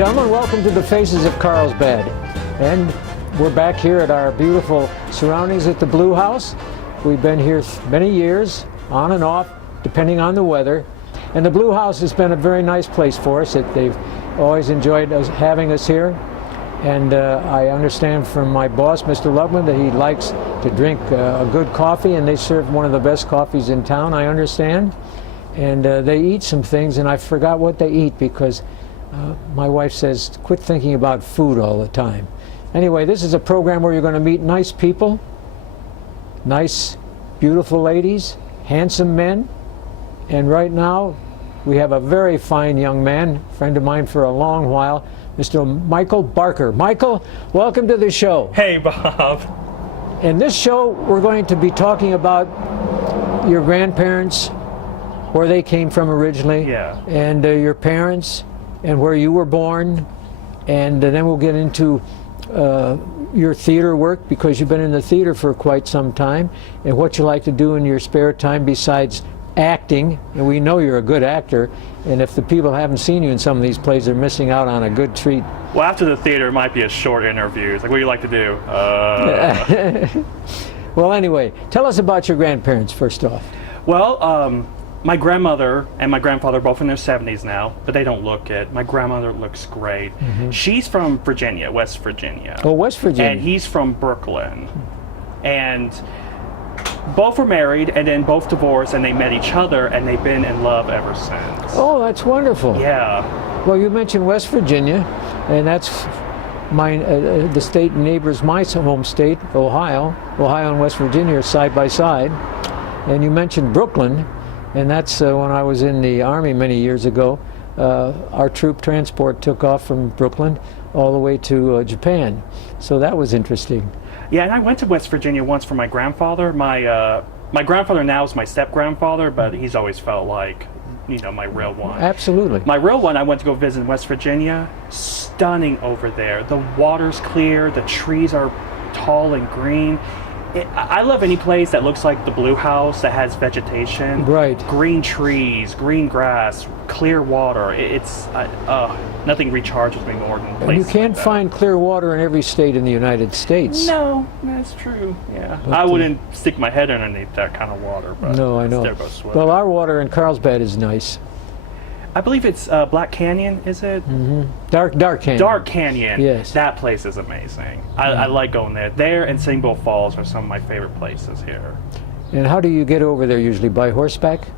gentlemen, welcome to the Faces of Carlsbad. And we're back here at our beautiful surroundings at the Blue House. We've been here many years, on and off, depending on the weather. And the Blue House has been a very nice place for us. They've always enjoyed having us here. And I understand from my boss, Mr. Lugman, that he likes to drink a good coffee, and they serve one of the best coffees in town, I understand. And they eat some things, and I forgot what they eat because my wife says, quit thinking about food all the time. Anyway, this is a program where you're going to meet nice people, nice, beautiful ladies, handsome men, and right now we have a very fine young man, friend of mine for a long while, Mr. Micheal Barker. Micheal, welcome to the show. Hey, Bob. In this show, we're going to be talking about your grandparents, where they came from originally, Yeah. and your parents, and where you were born, and then we'll get into your theater work, because you've been in the theater for quite some time, and what you like to do in your spare time besides acting. And we know you're a good actor, and if the people haven't seen you in some of these plays, they're missing out on a good treat. Well, after the theater, it might be a short interview. It's like, what do you like to do? Well, anyway, tell us about your grandparents first off. Well, my grandmother and my grandfather are both in their 70s now, but they don't look it. My grandmother looks great. Mm-hmm. She's from Virginia, West Virginia. Oh, West Virginia. And he's from Brooklyn. And both were married, and then both divorced, and they met each other, and they've been in love ever since. Oh, that's wonderful. Yeah. Well, you mentioned West Virginia, and that's the state neighbors my home state, Ohio. Ohio and West Virginia are side by side. And you mentioned Brooklyn, and that's when I was in the Army many years ago. Our troop transport took off from Brooklyn all the way to Japan. So that was interesting. Yeah, and I went to West Virginia once for my grandfather. My grandfather now is my step-grandfather, but he's always felt like, you know, my real one. Absolutely. My real one, I went to go visit in West Virginia. Stunning over there. The water's clear, the trees are tall and green. I love any place that looks like the Blue House, that has vegetation. Right. Green trees, green grass, clear water. Nothing recharges me more than places And you can't like that. find clear water in every state in the United States. No, that's true. Yeah, But I wouldn't stick my head underneath that kind of water. But No, I know. Still go swim. Well, our water in Carlsbad is nice. I believe it's Black Canyon. Is it? Mm-hmm. Dark Canyon. Dark Canyon. Yes. That place is amazing. I like going there. There and Sitting Bull Falls are some of my favorite places here. And how do you get over there usually? By horseback?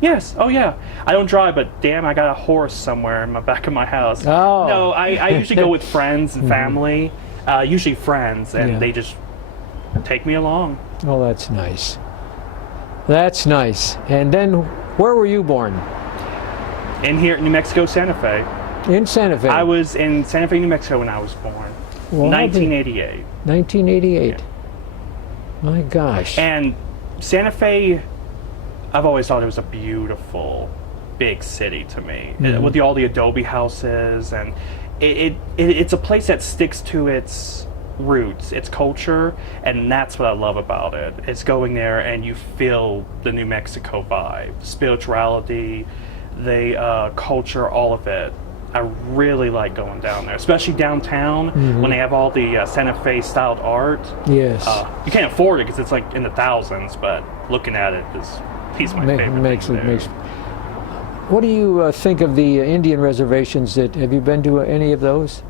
Yes. Oh, yeah. I don't drive, but damn, I got a horse somewhere in the back of my house. Oh. No, I usually go with friends and family. Usually friends, and Yeah. they just take me along. Oh, that's nice. That's nice. And then, where were you born? In here, New Mexico, Santa Fe. In Santa Fe. I was in Santa Fe, New Mexico when I was born. Well, 1988. 1988. Yeah. My gosh. And Santa Fe, I've always thought it was a beautiful, big city to me. Mhm. With all the adobe houses, and it's a place that sticks to its roots, its culture, and that's what I love about it. It's going there and you feel the New Mexico vibe, spirituality, the culture, all of it. I really like going down there, especially downtown when they have all the Santa Fe styled art. Yes. You can't afford it because it's like in the thousands, but looking at it is he's my favorite thing to do. What do you think of the Indian reservations? Have you been to any of those?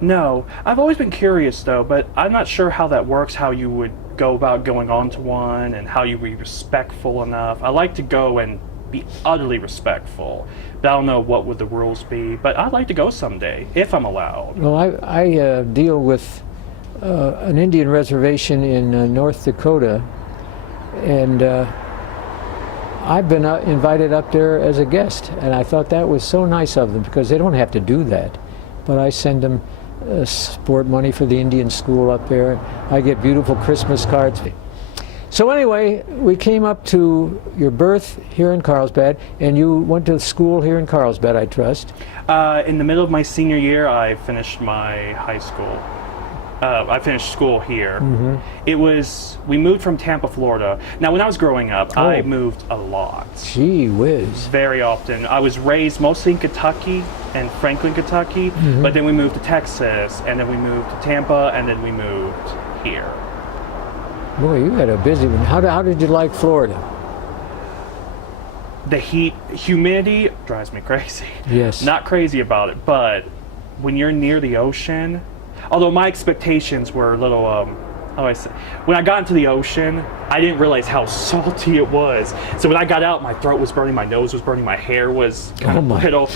No, I've always been curious though, but I'm not sure how that works, how you would go about going onto one and how you be respectful enough. I like to go and be utterly respectful, but I don't know what would the rules be, but I'd like to go someday if I'm allowed. Well, I deal with an Indian reservation in North Dakota, and I've been invited up there as a guest, and I thought that was so nice of them because they don't have to do that, but I send them sport money for the Indian school up there. I get beautiful Christmas cards. So anyway, we came up to your birth here in Carlsbad, and you went to school here in Carlsbad, I trust. In the middle of my senior year, I finished my high school. I finished school here. We moved from Tampa, Florida. Now, when I was growing up, I moved a lot. Gee whiz. Very often. I was raised mostly in Kentucky and Franklin, Kentucky, but then we moved to Texas, and then we moved to Tampa, and then we moved here. Boy, you had a busy one. How did you like Florida? The heat, humidity drives me crazy. Yes. Not crazy about it, but when you're near the ocean, although my expectations were a little, how do I say? When I got into the ocean, I didn't realize how salty it was. So when I got out, my throat was burning, my nose was burning, my hair was kind of little.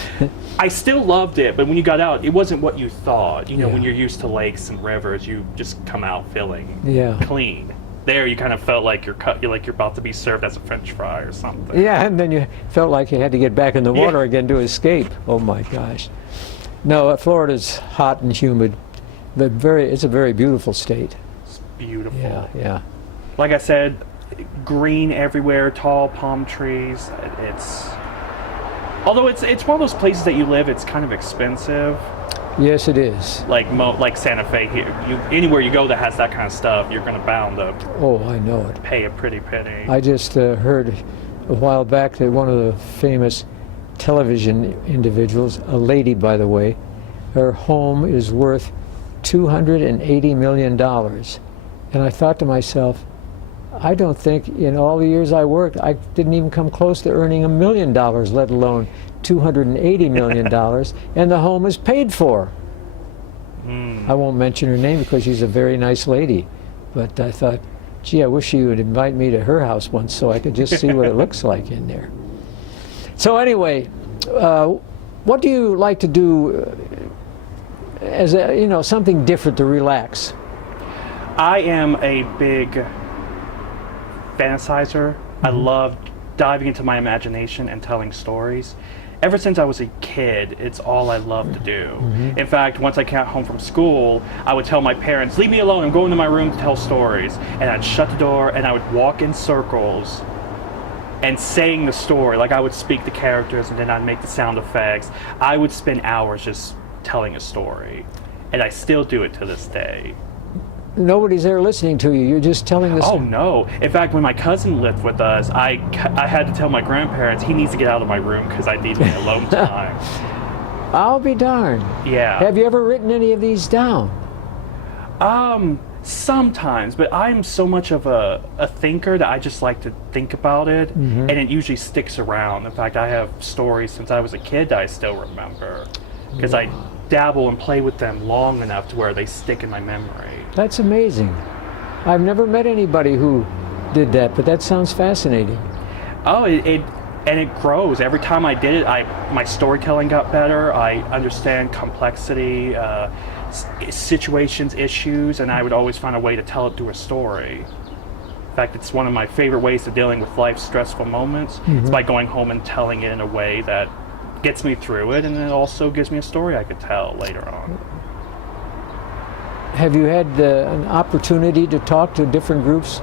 I still loved it, but when you got out, it wasn't what you thought. You know, when you're used to lakes and rivers, you just come out feeling clean. There, you kind of felt like you're about to be served as a French fry or something. Yeah, and then you felt like you had to get back in the water again to escape. Oh my gosh. No, Florida's hot and humid, but it's a very beautiful state. It's beautiful. Yeah. Like I said, green everywhere, tall palm trees. Although it's one of those places that you live, it's kind of expensive. Yes, it is. Like Santa Fe here. Anywhere you go that has that kind of stuff, you're going to bound to. Oh, I know it. Pay a pretty penny. I just heard a while back that one of the famous television individuals, a lady by the way, her home is worth $280 million. And I thought to myself, I don't think in all the years I worked, I didn't even come close to earning $1 million, let alone $280 million, and the home is paid for. I won't mention her name because she's a very nice lady, but I thought, gee, I wish she would invite me to her house once so I could just see what it looks like in there. So anyway, what do you like to do as something different to relax? I am a big fantasizer. I love diving into my imagination and telling stories. Ever since I was a kid, it's all I love to do. In fact, once I got home from school, I would tell my parents, leave me alone, I'm going to my room to tell stories. And I'd shut the door and I would walk in circles and saying the story. Like I would speak the characters and then I'd make the sound effects. I would spend hours just telling a story. And I still do it to this day. Nobody's there listening to you. You're just telling this. Oh no! In fact, when my cousin lived with us, I had to tell my grandparents he needs to get out of my room because I need my alone time. I'll be darned. Yeah. Have you ever written any of these down? Sometimes, but I'm so much of a thinker that I just like to think about it, and it usually sticks around. In fact, I have stories since I was a kid that I still remember because I dabble and play with them long enough to where they stick in my memory. That's amazing. I've never met anybody who did that, but that sounds fascinating. Oh, it grows. Every time I did it, my storytelling got better. I understand complexity, situations, issues, and I would always find a way to tell it through a story. In fact, it's one of my favorite ways of dealing with life's stressful moments. It's by going home and telling it in a way that gets me through it, and it also gives me a story I could tell later on. Have you had an opportunity to talk to different groups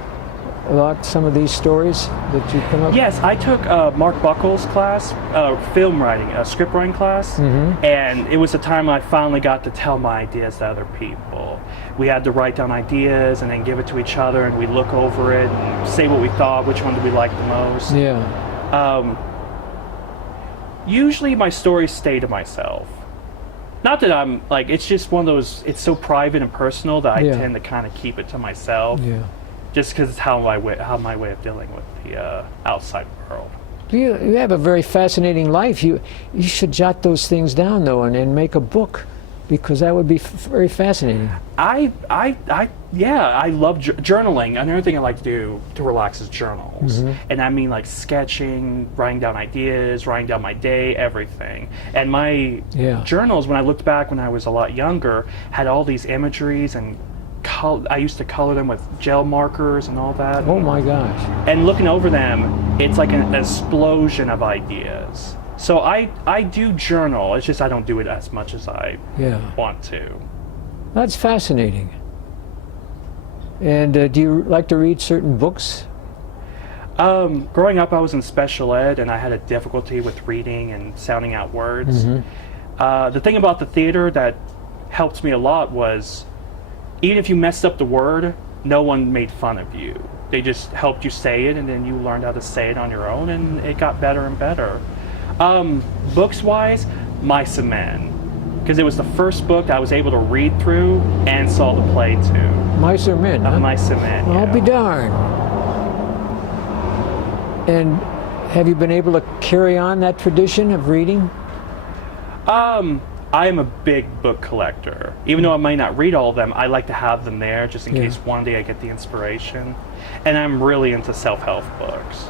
about some of these stories that you come up with? Yes, I took Mark Buckle's class, film writing, a script writing class, and it was the time I finally got to tell my ideas to other people. We had to write down ideas and then give it to each other, and we look over it and say what we thought, which one did we like the most. Yeah. Usually my stories stay to myself. Not that I'm like, it's just one of those, it's so private and personal that I tend to kind of keep it to myself. Yeah. Just because it's how my way of dealing with the outside world. You have a very fascinating life. You should jot those things down though and make a book, because that would be very fascinating. I love journaling. Another thing I like to do to relax is journals. And I mean like sketching, writing down ideas, writing down my day, everything. And my journals, when I looked back when I was a lot younger, had all these imageries, and I used to color them with gel markers and all that. Oh my gosh. And looking over them, it's like an explosion of ideas. So I do journal, it's just I don't do it as much as I want to. That's fascinating. And do you like to read certain books? Growing up, I was in special ed, and I had a difficulty with reading and sounding out words. The thing about the theater that helped me a lot was even if you messed up the word, no one made fun of you. They just helped you say it, and then you learned how to say it on your own, and it got better and better. Books-wise, Mice and Men, because it was the first book I was able to read through and saw the play too. Mice or Men, huh? Mice and Men, I'll be darned. And have you been able to carry on that tradition of reading? I am a big book collector. Even though I might not read all of them, I like to have them there just in case one day I get the inspiration. And I'm really into self-help books.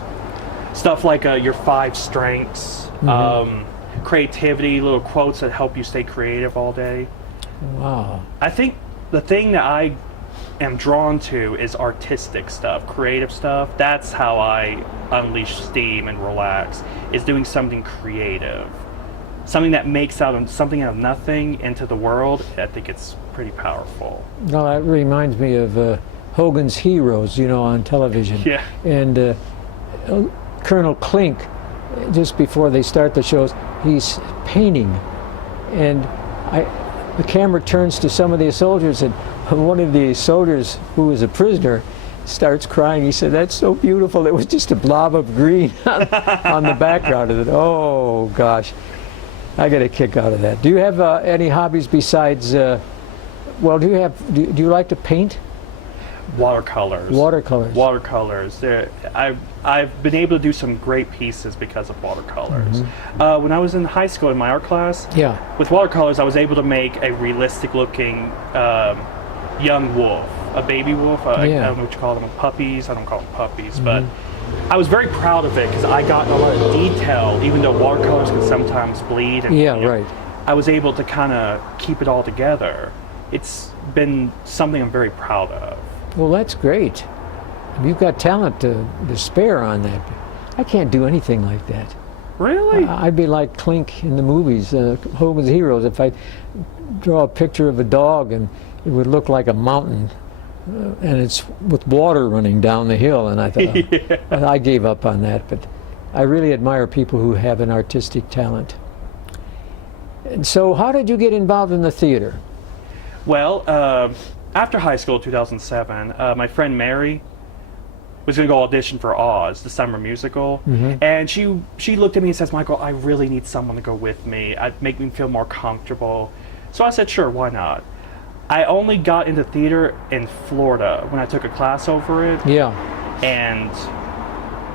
Stuff like Your 5 Strengths, creativity, little quotes that help you stay creative all day. Wow. I think the thing that I am drawn to is artistic stuff, creative stuff. That's how I unleash steam and relax, is doing something creative. Something that makes something out of nothing into the world. I think it's pretty powerful. Well, that reminds me of Hogan's Heroes, you know, on television. Yeah. And Colonel Klink, just before they start the shows, he's painting. And the camera turns to some of the soldiers, and one of the soldiers who was a prisoner starts crying. He said, "That's so beautiful. It was just a blob of green on the background of it." Oh, gosh. I get a kick out of that. Do you have any hobbies besides, well, do you like to paint? Watercolors. Watercolors. Watercolors. I've been able to do some great pieces because of watercolors. When I was in high school in my art class, with watercolors I was able to make a realistic looking young wolf, a baby wolf. I don't know what you call them, puppies. I don't call them puppies, but I was very proud of it because I got a lot of detail, even though watercolors can sometimes bleed. And, right. I was able to kind of keep it all together. It's been something I'm very proud of. Well, that's great. You've got talent to spare on that. I can't do anything like that. Really? I'd be like Klink in the movies, Hogan's Heroes. If I draw a picture of a dog and it would look like a mountain, and it's with water running down the hill, and I thought, I gave up on that. But I really admire people who have an artistic talent. And so how did you get involved in the theater? Well, after high school, 2007, my friend Mary was going to go audition for Oz, the summer musical, and she looked at me and says, "Michael, I really need someone to go with me. I'd make me feel more comfortable." So I said, "Sure, why not?" I only got into theater in Florida when I took a class over it. Yeah. And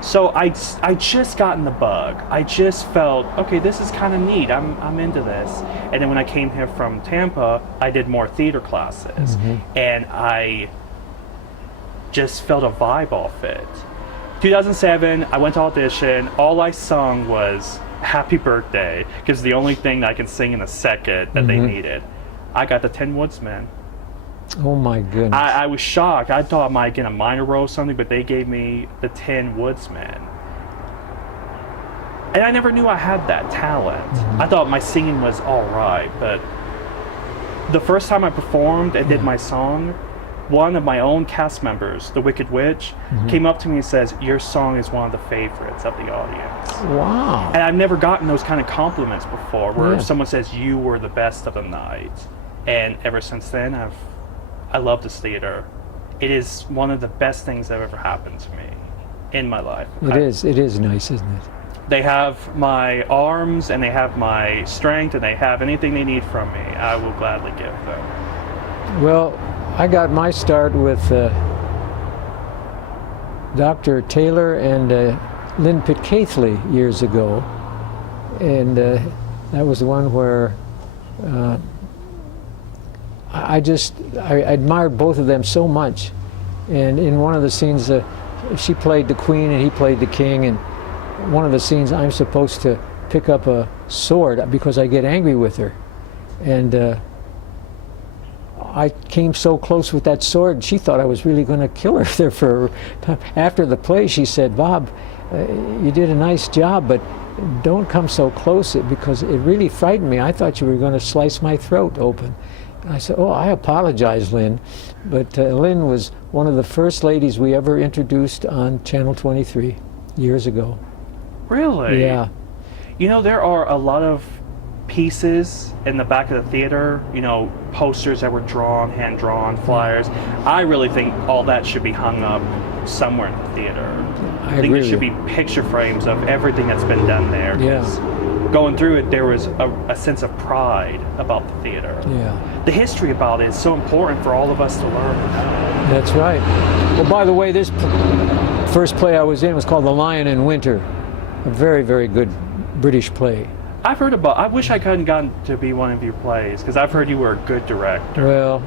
so I just gotten the bug. I just felt, okay, this is kind of neat. I'm into this. And then when I came here from Tampa, I did more theater classes. And I just felt a vibe off it. 2007, I went to audition. All I sung was Happy Birthday, because the only thing that I can sing in a second that they needed. I got the Tin Woodsman. Oh my goodness. I was shocked. I thought I might get a minor role or something, but they gave me the Tin Woodsman. And I never knew I had that talent. I thought my singing was all right, but the first time I performed and did my song, one of my own cast members, the Wicked Witch, came up to me and says, "Your song is one of the favorites of the audience." Wow. And I've never gotten those kind of compliments before, where someone says you were the best of the night. And ever since then, I love this theater. It is one of the best things that ever happened to me in my life. It is nice, isn't it? They have my arms, and they have my strength, and they have anything they need from me. I will gladly give them. Well, I got my start with Dr. Taylor and Lynn Pitcaithley years ago, and that was the one where I admired both of them so much. And in one of the scenes, she played the queen and he played the king, and one of the scenes I'm supposed to pick up a sword because I get angry with her, and I came so close with that sword, she thought I was really going to kill her there for time. After the play, she said, "Bob, you did a nice job, but don't come so close because it really frightened me. I thought you were going to slice my throat open." I said, "Oh, I apologize, Lynn." But Lynn was one of the first ladies we ever introduced on Channel 23 years ago. Really? Yeah. You know, there are a lot of pieces in the back of the theater, posters that were drawn, hand drawn, flyers. I really think all that should be hung up somewhere in the theater. I think there should be picture frames of everything that's been done there. Yeah. Going through it, there was a sense of pride about the theater. Yeah. The history about it is so important for all of us to learn. That's right. Well, by the way, this first play I was in was called The Lion in Winter. A very, very good British play. I've heard about. I wish I hadn't gotten to be one of your plays, because I've heard you were a good director. Well,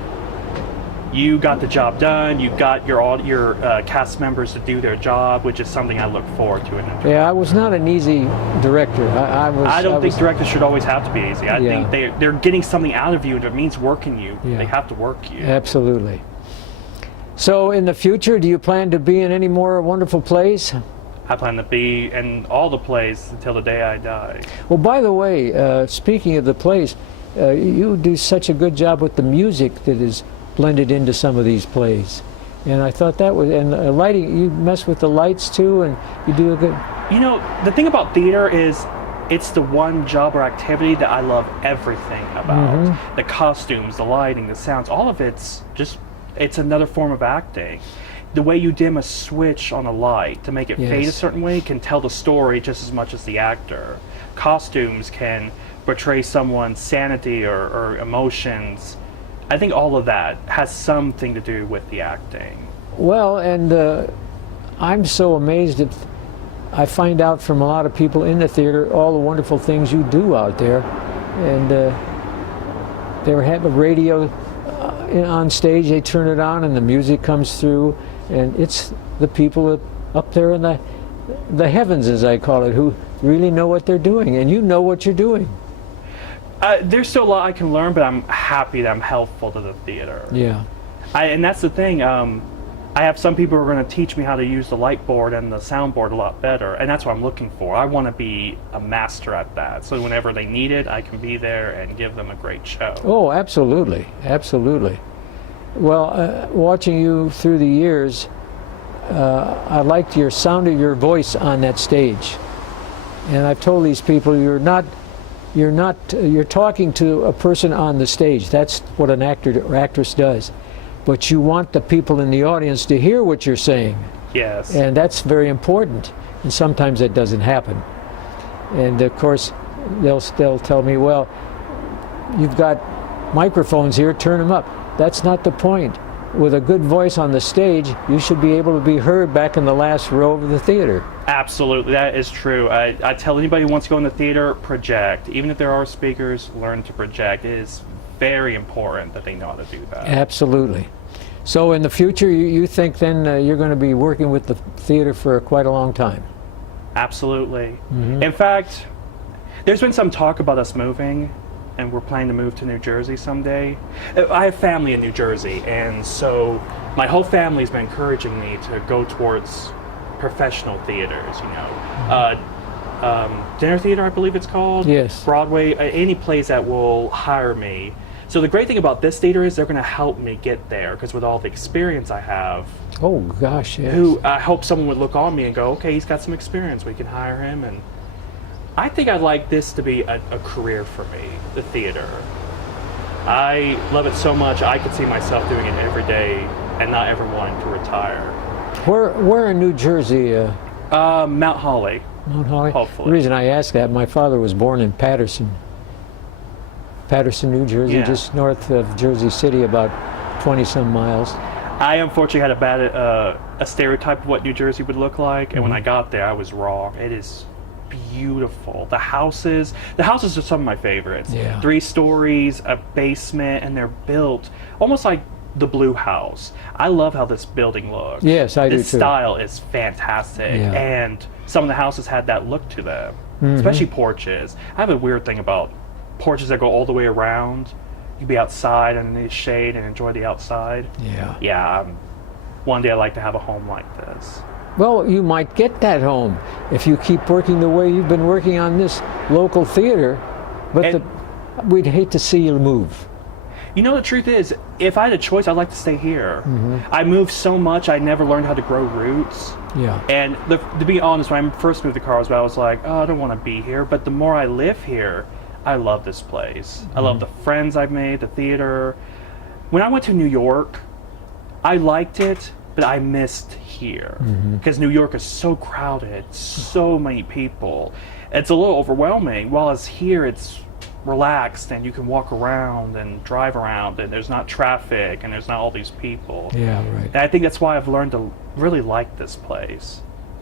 you got the job done. You got your cast members to do their job, which is something I look forward to. Yeah, I was not an easy director. I don't think directors should always have to be easy. I think they're getting something out of you, and it means working you. Yeah. They have to work you. Absolutely. So, in the future, do you plan to be in any more wonderful plays? I plan to be in all the plays until the day I die. Well, by the way, speaking of the plays, you do such a good job with the music that is blended into some of these plays. And I thought that was, and lighting, you mess with the lights too, and you do a good... The thing about theater is it's the one job or activity that I love everything about. Mm-hmm. The costumes, the lighting, the sounds, all of it's another form of acting. The way you dim a switch on a light to make it fade a certain way can tell the story just as much as the actor. Costumes can portray someone's sanity or emotions. I think all of that has something to do with the acting. Well, and I'm so amazed that I find out from a lot of people in the theater all the wonderful things you do out there. And they have a radio on stage, they turn it on and the music comes through, and it's the people up there in the heavens, as I call it, who really know what they're doing, and you know what you're doing. There's still a lot I can learn, but I'm happy that I'm helpful to the theater. Yeah. And that's the thing. I have some people who are going to teach me how to use the light board and the soundboard a lot better, and that's what I'm looking for. I want to be a master at that, so whenever they need it, I can be there and give them a great show. Oh, absolutely, absolutely. Well, watching you through the years, I liked your sound of your voice on that stage, and I've told these people you're talking to a person on the stage. That's what an actor or actress does. But you want the people in the audience to hear what you're saying. Yes. And that's very important. And sometimes that doesn't happen. And of course, they'll tell me, well, you've got microphones here, turn them up. That's not the point. With a good voice on the stage, you should be able to be heard back in the last row of the theater. Absolutely, that is true. I tell anybody who wants to go in the theater, project. Even if there are speakers, learn to project. It is very important that they know how to do that. Absolutely. So in the future, you think then you're going to be working with the theater for quite a long time? Absolutely. Mm-hmm. In fact, there's been some talk about us moving, and we're planning to move to New Jersey someday. I have family in New Jersey, and so my whole family's been encouraging me to go towards professional theaters, dinner theater, I believe it's called. Yes. Broadway, any place that will hire me. So the great thing about this theater is they're going to help me get there, because with all the experience I have, oh gosh, yes. who I hope someone would look on me and go, okay, he's got some experience, we can hire him. And I think I'd like this to be a career for me, the theater. I love it so much, I could see myself doing it every day and not ever wanting to retire. Where in New Jersey? Mount Holly. Mount Holly? Hopefully. The reason I ask that, my father was born in Patterson, New Jersey, just north of Jersey City, about 20-some miles. I unfortunately had a stereotype of what New Jersey would look like, and when I got there, I was wrong. It is beautiful. The houses are some of my favorites. Yeah. 3 stories, a basement, and they're built almost like the Blue House. I love how this building looks. Yes, I do too. This style is fantastic, and some of the houses had that look to them, especially porches. I have a weird thing about porches that go all the way around. You can be outside underneath shade and enjoy the outside. Yeah. One day I'd like to have a home like this. Well, you might get that home if you keep working the way you've been working on this local theater, but we'd hate to see you move. The truth is, if I had a choice, I'd like to stay here. I moved so much, I never learned how to grow roots. Yeah. And to be honest, when I first moved to Carlsbad, I was like, oh, I don't want to be here. But the more I live here, I love this place. I love the friends I've made, the theater. When I went to New York, I liked it, but I missed here because New York is so crowded, so many people. It's a little overwhelming. While it's here, it's relaxed and you can walk around and drive around and there's not traffic and there's not all these people. Yeah, right. And I think that's why I've learned to really like this place.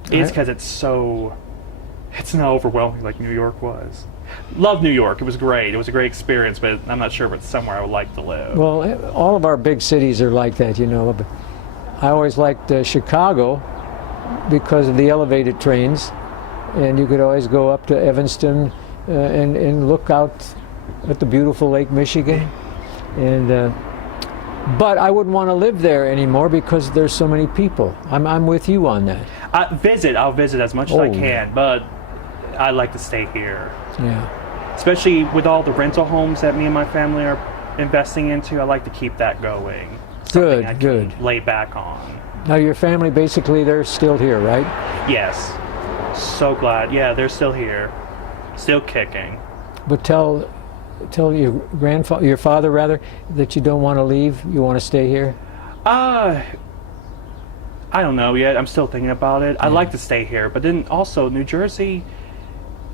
It's because it's not overwhelming like New York was. Love New York. It was great. It was a great experience, but I'm not sure if it's somewhere I would like to live. Well, all of our big cities are like that, you know. I always liked Chicago because of the elevated trains, and you could always go up to Evanston and look out at the beautiful Lake Michigan. And but I wouldn't want to live there anymore because there's so many people. I'm with you on that. I'll visit as much as I can, but I like to stay here. Yeah. Especially with all the rental homes that me and my family are investing into, I like to keep that going. Something I can lay back on. Now your family, basically, they're still here, right? Yes. So glad. Yeah, they're still here. Still kicking. But tell your father rather, that you don't want to leave. You want to stay here. I don't know yet. I'm still thinking about it. I'd like to stay here, but then also New Jersey.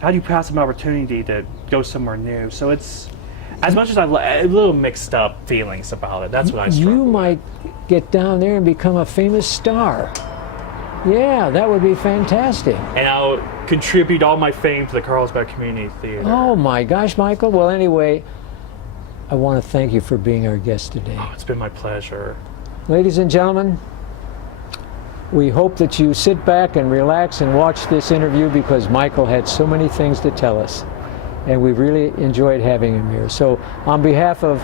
How do you pass an opportunity to go somewhere new? So it's, as much as a little mixed up feelings about it. That's what I struggle You might get down there and become a famous star. Yeah, that would be fantastic. And I'll contribute all my fame to the Carlsbad Community Theater. Oh my gosh, Michael. Well, anyway, I want to thank you for being our guest today. Oh, it's been my pleasure. Ladies and gentlemen, we hope that you sit back and relax and watch this interview because Michael had so many things to tell us. And we really enjoyed having him here. So on behalf of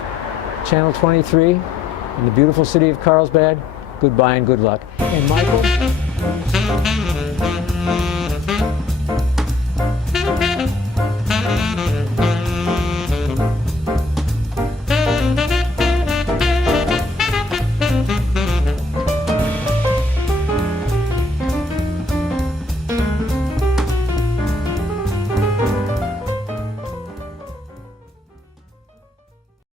Channel 23 in the beautiful city of Carlsbad, goodbye and good luck. And Michael?